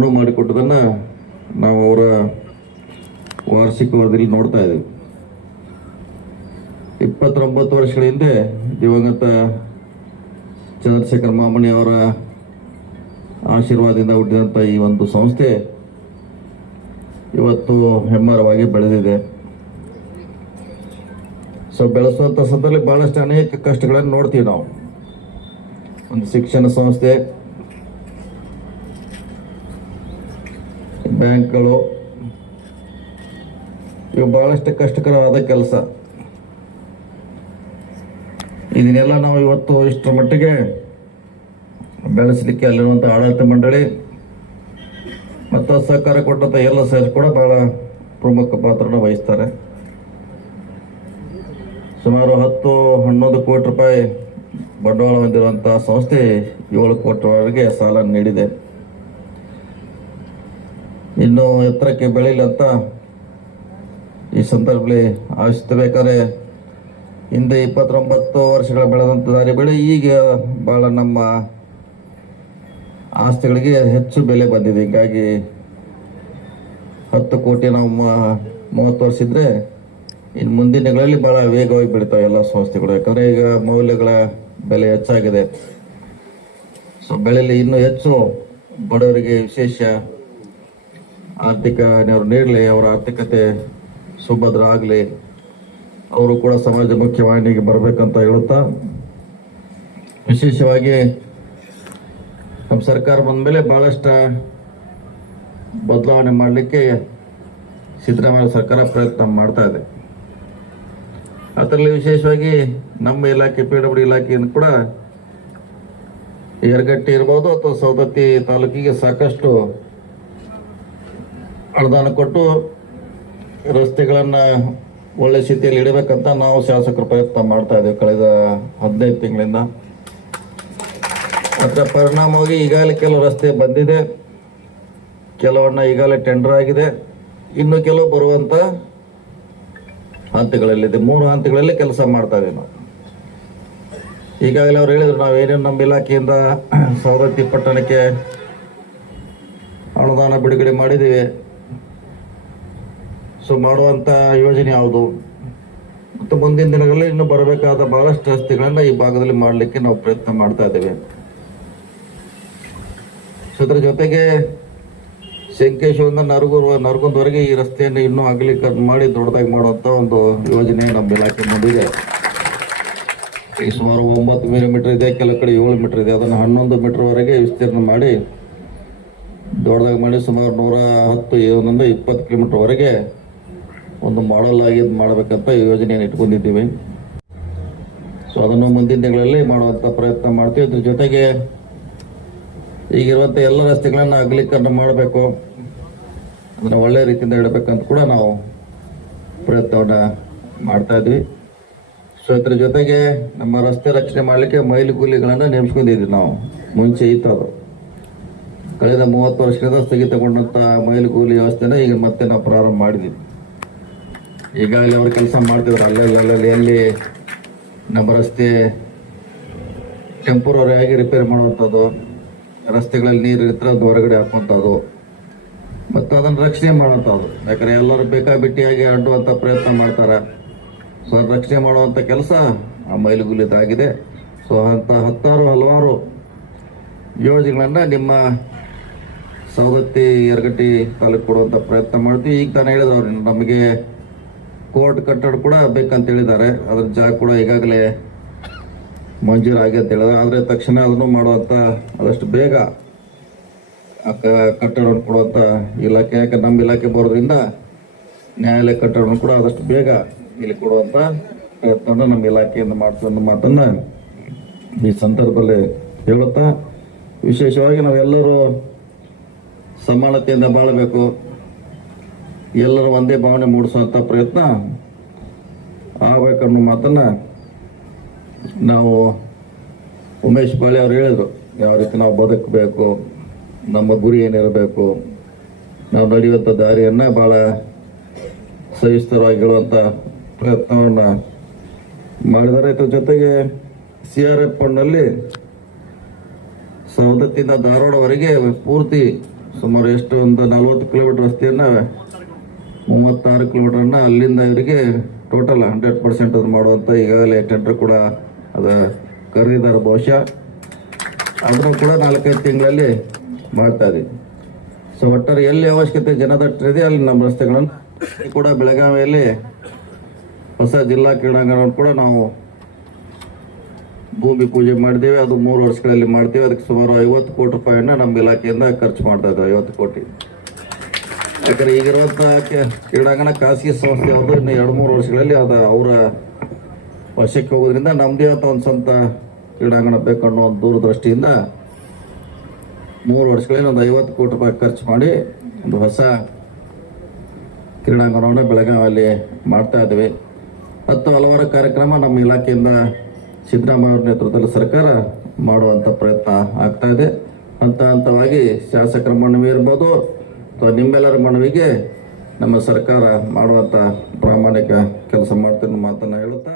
ಅನುವು ಮಾಡಿಕೊಟ್ಟದನ್ನು ನಾವು ಅವರ ವಾರ್ಷಿಕ ವರದಿಯಲ್ಲಿ ನೋಡ್ತಾ ಇದ್ದೀವಿ. ಇಪ್ಪತ್ತೊಂಬತ್ತು ವರ್ಷಗಳ ಹಿಂದೆ ದಿವಂಗತ ಚಂದ್ರಶೇಖರ್ ಮಾಮಣಿ ಅವರ ಆಶೀರ್ವಾದದಿಂದ ಹುಟ್ಟಿದಂಥ ಈ ಒಂದು ಸಂಸ್ಥೆ ಇವತ್ತು ಹೆಮ್ಮರವಾಗಿ ಬೆಳೆದಿದೆ. ಸೊ ಬೆಳೆಸುವಂಥ ಸಂದರ್ಭದಲ್ಲಿ ಭಾಳಷ್ಟು ಅನೇಕ ಕಷ್ಟಗಳನ್ನು ನೋಡ್ತೀವಿ ನಾವು. ಒಂದು ಶಿಕ್ಷಣ ಸಂಸ್ಥೆ ಬ್ಯಾಂಕ್ಗಳು. ಇವು ಬಹಳಷ್ಟು ಕಷ್ಟಕರವಾದ ಕೆಲಸ. ಇದನ್ನೆಲ್ಲ ನಾವು ಇವತ್ತು ಇಷ್ಟರ ಮಟ್ಟಿಗೆ ಬೆಳೆಸಲಿಕ್ಕೆ ಅಲ್ಲಿರುವಂಥ ಆಡಳಿತ ಮಂಡಳಿ ಮತ್ತು ಸಹಕಾರ ಕೊಟ್ಟಂಥ ಎಲ್ಲ ಸರ್ ಕೂಡ ಬಹಳ ಪ್ರಮುಖ ಪಾತ್ರನ ವಹಿಸ್ತಾರೆ. ಸುಮಾರು ಹತ್ತು, ಹನ್ನೊಂದು ಕೋಟಿ ರೂಪಾಯಿ ಬಂಡವಾಳ ಹೊಂದಿರುವಂಥ ಸಂಸ್ಥೆ ಏಳು ಕೋಟಿವರೆಗೆ ಸಾಲ ನೀಡಿದೆ. ಇನ್ನು ಎತ್ತರಕ್ಕೆ ಬೆಳೀಲಿ ಅಂತ ಈ ಸಂದರ್ಭದಲ್ಲಿ ಆಶಿಸಬೇಕಾದ್ರೆ ಹಿಂದೆ ಇಪ್ಪತ್ತೊಂಬತ್ತು ವರ್ಷಗಳ ಬೆಳೆದಂಥ ದಾರಿ ಬೆಳೆ ಈಗ ಭಾಳ ನಮ್ಮ ಆಸ್ತಿಗಳಿಗೆ ಹೆಚ್ಚು ಬೆಲೆ ಬಂದಿದೆ. ಹೀಗಾಗಿ ಹತ್ತು ಕೋಟಿ ನಾವು ಮ- ಮೂವತ್ತು ವರ್ಷ ಇದ್ದರೆ ಇನ್ನು ಮುಂದಿನಗಳಲ್ಲಿ ದಿನಗಳಲ್ಲಿ ಭಾಳ ವೇಗವಾಗಿ ಬೆಳಿತಾವೆ ಎಲ್ಲ ಸಂಸ್ಥೆಗಳು. ಯಾಕಂದರೆ ಈಗ ಮೌಲ್ಯಗಳ ಬೆಲೆ ಹೆಚ್ಚಾಗಿದೆ. ಸೊ ಬೆಳೆಯಲ್ಲಿ ಇನ್ನೂ ಹೆಚ್ಚು ಬಡವರಿಗೆ ವಿಶೇಷ ಆರ್ಥಿಕ ನೆರವು ನೀಡಲಿ, ಅವರ ಆರ್ಥಿಕತೆ ಸುಭದ್ರ ಆಗಲಿ ಅವರು ಕೂಡ ಸಮಾಜ ಮುಖ್ಯವಾಹಿನಿಗೆ ಬರಬೇಕಂತ ಹೇಳುತ್ತಾ, ವಿಶೇಷವಾಗಿ ನಮ್ಮ ಸರ್ಕಾರ ಬಂದ ಮೇಲೆ ಭಾಳಷ್ಟು ಬದಲಾವಣೆ ಮಾಡಲಿಕ್ಕೆ ಸಿದ್ದರಾಮಯ್ಯ ಸರ್ಕಾರ ಪ್ರಯತ್ನ ಮಾಡ್ತಾ ಇದೆ. ಅದರಲ್ಲಿ ವಿಶೇಷವಾಗಿ ನಮ್ಮ ಇಲಾಖೆ, ಪಿ ಡಬ್ಲ್ಯೂ ಇಲಾಖೆಯನ್ನು ಕೂಡ ಯರಗಟ್ಟಿ ಇರ್ಬೋದು ಅಥವಾ ಸವದತ್ತಿ ತಾಲೂಕಿಗೆ ಸಾಕಷ್ಟು ಅನುದಾನ ಕೊಟ್ಟು ರಸ್ತೆಗಳನ್ನು ಒಳ್ಳೆ ಸ್ಥಿತಿಯಲ್ಲಿ ಇಡಬೇಕಂತ ನಾವು ಶಾಸಕರು ಪ್ರಯತ್ನ ಮಾಡ್ತಾ ಇದ್ದೇವೆ ಕಳೆದ ಹದಿನೈದು ತಿಂಗಳಿಂದ. ಅದರ ಪರಿಣಾಮವಾಗಿ ಈಗಾಗಲೇ ಕೆಲವು ರಸ್ತೆ ಬಂದಿದೆ. ಕೆಲವನ್ನ ಈಗಾಗಲೇ ಟೆಂಡರ್ ಆಗಿದೆ. ಇನ್ನು ಕೆಲವು ಬರುವಂತ ಹಂತಗಳಲ್ಲಿದೆ. ಮೂರು ಹಂತಗಳಲ್ಲಿ ಕೆಲಸ ಮಾಡ್ತಾ ಇದ್ದೀವಿ ನಾವು. ಈಗಾಗಲೇ ಅವ್ರು ಹೇಳಿದ್ರು ನಾವು ಏನೇನು ನಮ್ಮ ಇಲಾಖೆಯಿಂದ ಸವದತ್ತಿ ಪಟ್ಟಣಕ್ಕೆ ಅನುದಾನ ಬಿಡುಗಡೆ ಮಾಡಿದ್ದೀವಿ. ಸೊ ಮಾಡುವಂಥ ಯೋಜನೆ ಯಾವುದು? ಮತ್ತು ಮುಂದಿನ ದಿನಗಳಲ್ಲಿ ಇನ್ನು ಬರಬೇಕಾದ ಬಹಳಷ್ಟು ರಸ್ತೆಗಳನ್ನು ಈ ಭಾಗದಲ್ಲಿ ಮಾಡಲಿಕ್ಕೆ ನಾವು ಪ್ರಯತ್ನ ಮಾಡ್ತಾ ಇದ್ದೇವೆ. ಸೊ ಅದ್ರ ಜೊತೆಗೆ ಶಂಕೇಶ್ವರಿಂದ ನರಗೂರ್ ನರಗುಂದವರೆಗೆ ಈ ರಸ್ತೆಯನ್ನು ಇನ್ನೂ ಆಗಲಿಕ್ಕೆ ಮಾಡಿ ದೊಡ್ಡದಾಗಿ ಮಾಡುವಂಥ ಒಂದು ಯೋಜನೆ ನಮ್ಮ ಇಲಾಖೆ ಮುಂದಿದೆ. ಈ ಸುಮಾರು ಒಂಬತ್ತು ಮೀಟರ್ ಇದೆ ಕೆಲವು ಕಡೆ ಏಳು ಮೀಟರ್ ಇದೆ. ಅದನ್ನು ಹನ್ನೊಂದು ಮೀಟರ್ವರೆಗೆ ವಿಸ್ತೀರ್ಣ ಮಾಡಿ ದೊಡ್ಡದಾಗಿ ಮಾಡಿ ಸುಮಾರು ನೂರ ಹತ್ತು ಏಳು ಇಪ್ಪತ್ತು ಕಿಲೋಮೀಟರ್ವರೆಗೆ ಒಂದು ಮಾಡಲ್ ಆಗಿ ಮಾಡಬೇಕಂತ ಯೋಜನೆಯನ್ನು ಇಟ್ಕೊಂಡಿದ್ದೀವಿ. ಸೊ ಅದನ್ನು ಮುಂದಿನ ದಿನಗಳಲ್ಲಿ ಮಾಡುವಂಥ ಪ್ರಯತ್ನ ಮಾಡ್ತೀವಿ. ಅದ್ರ ಜೊತೆಗೆ ಈಗಿರುವಂಥ ಎಲ್ಲ ರಸ್ತೆಗಳನ್ನು ಅಗಲೀಕರಣ ಮಾಡಬೇಕು. ಅದನ್ನು ಒಳ್ಳೆಯ ರೀತಿಯಿಂದ ಇಡಬೇಕಂತ ಕೂಡ ನಾವು ಪ್ರಯತ್ನವನ್ನು ಮಾಡ್ತಾ ಇದ್ವಿ. ಸೊ ಇದ್ರ ಜೊತೆಗೆ ನಮ್ಮ ರಸ್ತೆ ರಕ್ಷಣೆ ಮಾಡಲಿಕ್ಕೆ ಮೈಲುಗೂಲಿಗಳನ್ನು ನೇಮಿಸ್ಕೊಂಡಿದ್ವಿ ನಾವು. ಮುಂಚೆ ಇತ್ತು ಅದು ಕಳೆದ ಮೂವತ್ತು ವರ್ಷದಿಂದ ಸ್ಥಗಿತಗೊಂಡಂಥ ಮೈಲುಗೂಲಿ ವ್ಯವಸ್ಥೆನ ಈಗ ಮತ್ತೆ ನಾವು ಪ್ರಾರಂಭ ಮಾಡಿದ್ವಿ ಈಗಾಗಲೇ ಅವ್ರು ಕೆಲಸ ಮಾಡ್ತಿದ್ರು. ಅಲ್ಲಲ್ಲಿ ಅಲ್ಲಲ್ಲಿ ಎಲ್ಲಿ ನಮ್ಮ ರಸ್ತೆ ಟೆಂಪರರಿ ಆಗಿ ರಿಪೇರ್ ಮಾಡುವಂಥದ್ದು, ರಸ್ತೆಗಳಲ್ಲಿ ನೀರು ಇರ್ತಾರೆ ಅದು ಹೊರಗಡೆ ಹಾಕುವಂಥದ್ದು, ಮತ್ತು ಅದನ್ನು ರಕ್ಷಣೆ ಮಾಡುವಂಥದ್ದು. ಯಾಕಂದರೆ ಎಲ್ಲರೂ ಬೇಕಾಬಿಟ್ಟಿಯಾಗಿ ಅಡ್ಡುವಂಥ ಪ್ರಯತ್ನ ಮಾಡ್ತಾರೆ. ಸೊ ರಕ್ಷಣೆ ಮಾಡುವಂಥ ಕೆಲಸ ಆ ಮೈಲುಗುಲಿದಾಗಿದೆ ಸೊ ಅಂಥ ಹತ್ತಾರು, ಹಲವಾರು ಯೋಜನೆಗಳನ್ನು ನಿಮ್ಮ ಸವದತ್ತಿ, ಯರಗಟ್ಟಿ ತಾಲೂಕು ಕೊಡುವಂಥ ಪ್ರಯತ್ನ ಮಾಡ್ತೀವಿ. ಈಗ ತಾನೇ ಹೇಳಿದ್ರು ನಮಗೆ ಕೋರ್ಟ್ ಕಟ್ಟಡ ಕೂಡ ಬೇಕಂತ ಹೇಳಿದ್ದಾರೆ. ಅದ್ರ ಜಾಗ ಕೂಡ ಈಗಾಗಲೇ ಮಂಜೂರಾಗಿ ಅಂತ ಹೇಳಿದ್ರೆ ಆದರೆ ತಕ್ಷಣ ಅದನ್ನು ಮಾಡುವಂಥ ಆದಷ್ಟು ಬೇಗ ಕಟ್ಟಡವನ್ನು ಕೊಡುವಂಥ ಇಲಾಖೆ, ಯಾಕೆ ನಮ್ಮ ಇಲಾಖೆ ಬರೋದ್ರಿಂದ ನ್ಯಾಯಾಲಯ ಕಟ್ಟಡವನ್ನು ಕೂಡ ಆದಷ್ಟು ಬೇಗ ಇಲ್ಲಿ ಕೊಡುವಂಥ ಪ್ರಯತ್ನವನ್ನು ನಮ್ಮ ಇಲಾಖೆಯಿಂದ ಮಾಡ್ತೀವಿ ಅನ್ನೋ ಮಾತನ್ನು ಈ ಸಂದರ್ಭದಲ್ಲಿ ಹೇಳುತ್ತಾ, ವಿಶೇಷವಾಗಿ ನಾವೆಲ್ಲರೂ ಸಮಾನತೆಯಿಂದ ಬಾಳಬೇಕು. ಎಲ್ಲರೂ ಒಂದೇ ಭಾವನೆ ಮೂಡಿಸುವಂಥ ಪ್ರಯತ್ನ ಆಗಬೇಕನ್ನೋ ಮಾತನ್ನು ನಾವು ಉಮೇಶ್ ಬಾಳೆ ಅವ್ರು ಹೇಳಿದರು. ಯಾವ ರೀತಿ ನಾವು ಬದುಕಬೇಕು, ನಮ್ಮ ಗುರಿ ಏನಿರಬೇಕು, ನಾವು ನಡೆಯುವಂಥ ದಾರಿಯನ್ನು ಭಾಳ ಹೇಳುವಂತ ಪ್ರಯತ್ನವನ್ನು ಮಾಡಿದ್ದಾರೆ. ಇದ್ರ ಜೊತೆಗೆ ಸಿ ಆರ್ ಎಫ್ ಫಂಡ್ನಲ್ಲಿ ಸವದತ್ತಿಂದ ಧಾರವಾಡವರೆಗೆ ಪೂರ್ತಿ ಸುಮಾರು ಎಷ್ಟು ಒಂದು ನಲ್ವತ್ತು ಕಿಲೋಮೀಟರ್ ರಸ್ತೆಯನ್ನು ಮೂವತ್ತಾರು ಕಿಲೋಮೀಟರ್ನ ಅಲ್ಲಿಂದ ಇವರಿಗೆ ಟೋಟಲ್ ಹಂಡ್ರೆಡ್ ಪರ್ಸೆಂಟ್ ಅದು ಮಾಡುವಂಥ ಈಗಾಗಲೇ ಟೆಂಡರ್ ಕೂಡ ಅದು ಕರೆದಿದ್ದಾರೆ ಬಹುಶಃ. ಅದನ್ನು ಕೂಡ ನಾಲ್ಕೈದು ತಿಂಗಳಲ್ಲಿ ಮಾಡ್ತಾ ಇದ್ದೀವಿ ಸೊ ಒಟ್ಟಾರೆ ಎಲ್ಲಿ ಅವಶ್ಯಕತೆ ಜನದಟ್ಟಿದೆ ಅಲ್ಲಿ ನಮ್ಮ ರಸ್ತೆಗಳನ್ನು. ಕೂಡ ಬೆಳಗಾವಿಯಲ್ಲಿ ಹೊಸ ಜಿಲ್ಲಾ ಕ್ರೀಡಾಂಗಣವನ್ನು ಕೂಡ ನಾವು ಭೂಮಿ ಪೂಜೆ ಮಾಡಿದ್ದೇವೆ. ಅದು ಮೂರು ವರ್ಷಗಳಲ್ಲಿ ಮಾಡ್ತೀವಿ. ಅದಕ್ಕೆ ಸುಮಾರು ಐವತ್ತು ಕೋಟಿ ರೂಪಾಯಿಯನ್ನು ನಮ್ಮ ಇಲಾಖೆಯಿಂದ ಖರ್ಚು ಮಾಡ್ತಾ ಇದ್ದೇವೆ, ಐವತ್ತು ಕೋಟಿ. ಯಾಕಂದ್ರೆ ಈಗಿರುವಂಥ ಕೆ- ಕ್ರೀಡಾಂಗಣ ಖಾಸಗಿ ಸಂಸ್ಥೆ ಅವರು ಇನ್ನು ಎರಡು ಮೂರು ವರ್ಷಗಳಲ್ಲಿ ಅದು ಅವರ ವಶಕ್ಕೆ ಹೋಗೋದ್ರಿಂದ ನಮ್ಮದೇ ಅಂತ ಒಂದು ಸ್ವಂತ ಕ್ರೀಡಾಂಗಣ ಬೇಕನ್ನೋ ಒಂದು ದೂರದೃಷ್ಟಿಯಿಂದ ಮೂರು ವರ್ಷಗಳಲ್ಲಿ ಒಂದು ಐವತ್ತು ಕೋಟಿ ರೂಪಾಯಿ ಖರ್ಚು ಮಾಡಿ ಒಂದು ಹೊಸ ಕ್ರೀಡಾಂಗಣವನ್ನು ಬೆಳಗಾವಲ್ಲಿ ಮಾಡ್ತಾ ಇದ್ದೀವಿ. ಮತ್ತು ಹಲವಾರು ಕಾರ್ಯಕ್ರಮ ನಮ್ಮ ಇಲಾಖೆಯಿಂದ ಸಿದ್ದರಾಮಯ್ಯ ಅವರ ನೇತೃತ್ವದಲ್ಲಿ ಸರ್ಕಾರ ಮಾಡುವಂಥ ಪ್ರಯತ್ನ ಆಗ್ತಾ ಇದೆ. ಹಂತ ಹಂತವಾಗಿ ಶಾಸಕರ ಮನವಿ ಇರ್ಬೋದು ಅಥವಾ ನಿಮ್ಮೆಲ್ಲರ ಮನವಿಗೆ ನಮ್ಮ ಸರ್ಕಾರ ಮಾಡುವಂಥ ಪ್ರಾಮಾಣಿಕ ಕೆಲಸ ಮಾಡ್ತೀನಿ ಮಾತನ್ನು ಹೇಳುತ್ತಾ